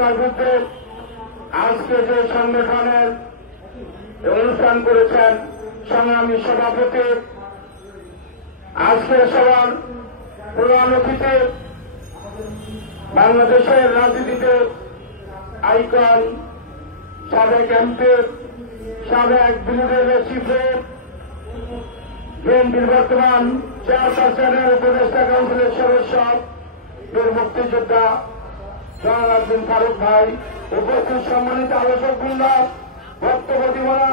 গণহত্যার বিরুদ্ধে আজকে যে সংগঠনের অনুষ্ঠান করেছেন সংগ্রামী সভাপতি, আজকের সবার প্রধান অতিথি বাংলাদেশের রাজনীতিতে আইকন, সাবেক এমপি, সাবেক বিরোধী চিফ বিএনপির বর্তমান চেয়ারপারসনের উপদেষ্টা কাউন্সিলের সদস্য বীর মুক্তিযোদ্ধা জনাব আব্দুল ফারুক ভাই, উপস্থিত সম্মানিত আলোচকবৃন্দ, বক্তব্য দিব না।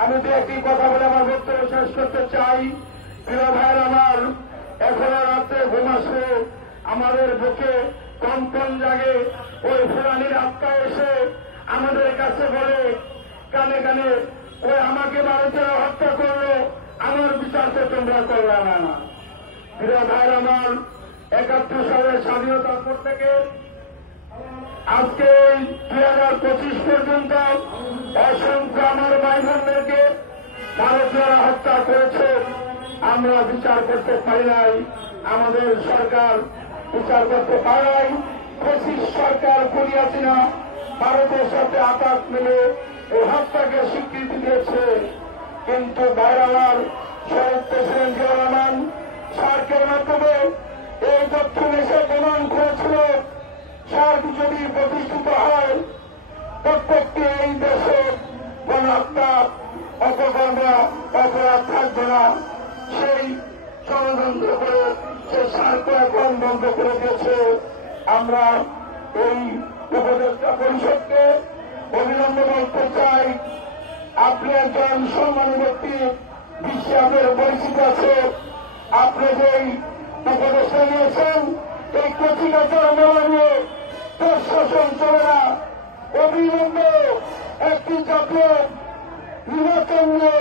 আমি তো একটি কথা বলে আমার বক্তব্য শেষ করতে চাই। প্রিয় ভাইয়ের আমার, এখনো রাত্রে ঘুম আসলে আমাদের বুকে কম্পন জাগে। ওই ফুলানির আত্মা এসে আমাদের কাছে বলে কানে কানে, ওই আমাকে ভারতে হত্যা করলো, আমার বিচার তো তোমরা করবে না। প্রিয় ভাইয়ের আমার, ৭১ সালের স্বাধীনতার পর থেকে আজকে ২০২৫ পর্যন্ত অসংখ্য আমার ভাই বোনদেরকে ভারতীয়রা হত্যা করেছে। আমরা বিচার করতে পারি নাই, আমাদের সরকার বিচার করতে পারে নাই। ফ্যাসিস্ট সরকার করিয়াছি না, ভারতের সাথে আঘাত মিলে এই হত্যাকে স্বীকৃতি দিয়েছে। কিন্তু ভাইরালার শহীদ প্রেসিডেন্ট জিয়া রহমান সার্কের মাধ্যমে এই দক্ষিণ এশিয়া প্রমাণ করেছিল, সার্ক যদি প্রতিষ্ঠিত হয় প্রত্যেকটি এই দেশে গণহত্যা, অপকর্ম, অপরাধ থাকবে না। সেই ষড়যন্ত্র করে সে সার্ক এখন বন্ধ করে দিয়েছে। আমরা এই উপদেষ্টা পরিষদকে অবিলম্বে বলতে চাই, আপনি একজন সম্মানী ব্যক্তি, বিশ্বে আপনার পরিচিত আছে। আপনি যেই উপদেষ্টা নিয়েছেন, এই কচিকাচার মেলা নিয়ে দেশ শাসন চলে না। অবিলম্বে একটি জাতীয় নির্বাচন নিয়ে